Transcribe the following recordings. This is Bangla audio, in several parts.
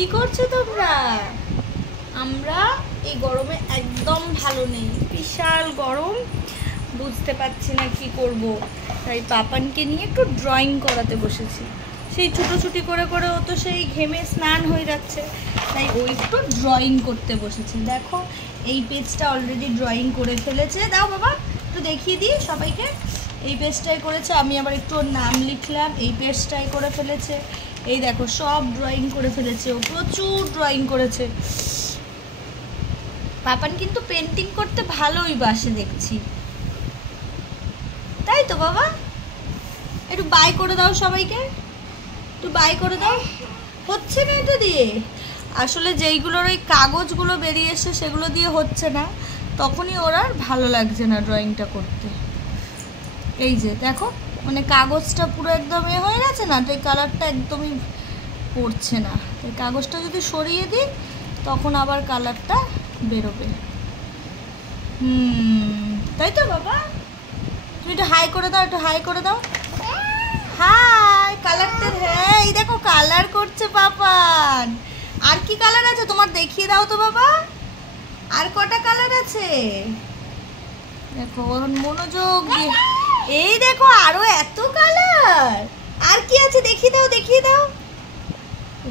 কি করছো তোমরা? আমরা এই গরমে একদম ভালো নেই, বিশাল গরম, বুঝতে পারছি না কি করব। তাই পাপানকে নিয়ে একটু ড্রয়িং করাতে বসেছি। সেই ছুটোছুটি করে করে ও তো সেই ঘেমে স্নান হয়ে যাচ্ছে, তাই ও একটু ড্রয়িং করতে বসেছে। দেখো এই পেজটা অলরেডি ড্রয়িং করে ফেলেছে। দাও বাবা একটু দেখিয়ে দিই সবাইকে। এই পেজটাই করেছে, আমি আবার একটু ওর নাম লিখলাম। এই পেজটাই করে ফেলেছে। এই দেখো সব ড্রয়িং করে ফেলেছে, ও প্রচুর ড্রয়িং করেছে। পাপান কিন্তু পেন্টিং করতে ভালোই বাসে দেখছি, তাই তো বাবা? একটু বাই করে দাও সবাইকে, একটু বাই করে দাও। হচ্ছে না এটা দিয়ে, আসলে যেইগুলোর ওই কাগজগুলো বেরিয়ে এসে সেগুলো দিয়ে হচ্ছে না, তখনই ওর আর ভালো লাগছে না ড্রয়িংটা করতে। এই যে দেখো, মানে কাগজটা পুরো একদম এ হয়ে গেছে না, তো এই কালারটা একদমই পড়ছে না। এই কাগজটা যদি সরিয়ে দিই তখন আবার কালারটা বেরোবে। তাই তো বাবা? তুমি একটু হাই করে দাও, একটু হাই করে দাও। হাই কালারটা, হ্যাঁ এই দেখো কালার করছে পাপান। আর কি কালার আছে তোমার দেখিয়ে দাও তো বাবা, আর কটা কালার আছে দেখো, মনোযোগ দিয়ে। এই দেখো আরো এত কালার, আর কি আছে দেখিয়ে দাও, দেখিয়ে দাও।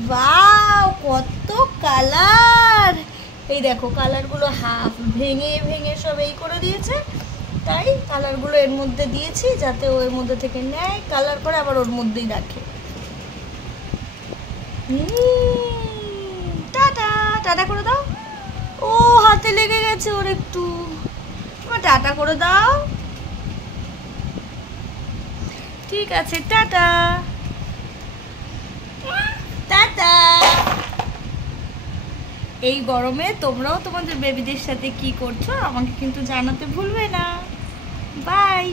ওয়াও কত কালার! এই দেখো কালারগুলো হাফ ভেঙে ভেঙে সব এই করে দিয়েছে, তাই কালারগুলো এর মধ্যে দিয়েছি যাতে ও এর মধ্যে থেকে নেয়, কালার করে আবার ওর মধ্যেই রাখে। টাটা টাটা করে দাও। ও হাতে লেগে গেছে ওর একটু, টাটা করে দাও। ঠিক আছে, টাটা টাটা। এই গরমে তোমরাও তোমাদের বেবিদের সাথে কি করছো আমাকে কিন্তু জানাতে ভুলবে না। বাই।